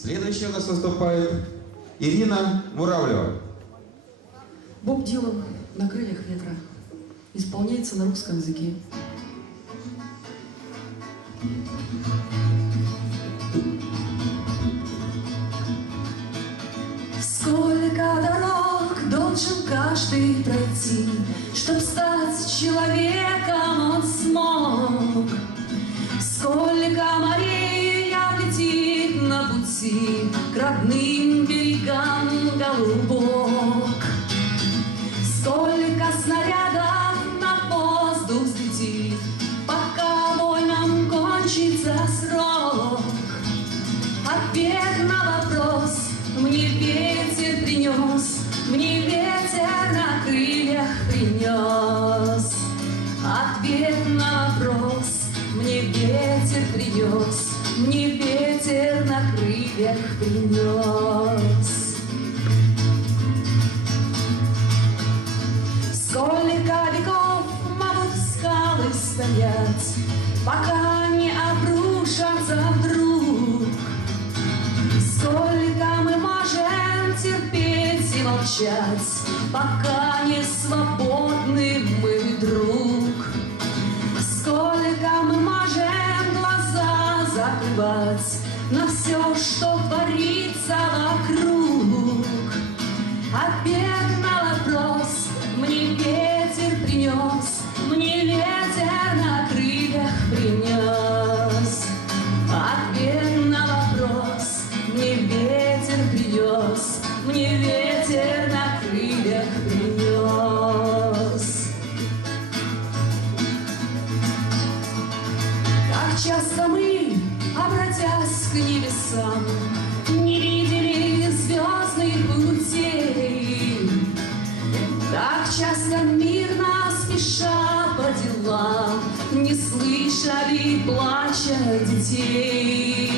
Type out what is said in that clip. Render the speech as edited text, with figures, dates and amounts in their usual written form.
Следующая у нас выступает Ирина Муравлева. Боб Дилан «На крыльях ветра» исполняется на русском языке. Сколько дорог должен каждый пройти, чтоб стать человеком он смог. Сколько морей облетит на пути к родным берегам голубок. Сколько снарядов на воздух взлетит, пока войнам кончится срок. Ответ на вопрос мне ветер принес, мне ветер на крыльях принес. Ответ на вопрос мне ветер принес, мне ветер на крыльях принес. Сколько веков могут скалы стоять, пока не обрушатся вдруг. Сколько мы можем терпеть и молчать, пока не свободны мы вдруг. Сколько мы можем глаза закрывать на все, что творится вокруг. Ответ на вопрос мне ветер принес, мне ветер на крыльях принес. Ответ на вопрос мне ветер принес, мне ветер на крыльях принес. Как часто мы, обратясь к небесам, не видели звездных путей. Так часто мирно спеша по делам не слышали плача детей.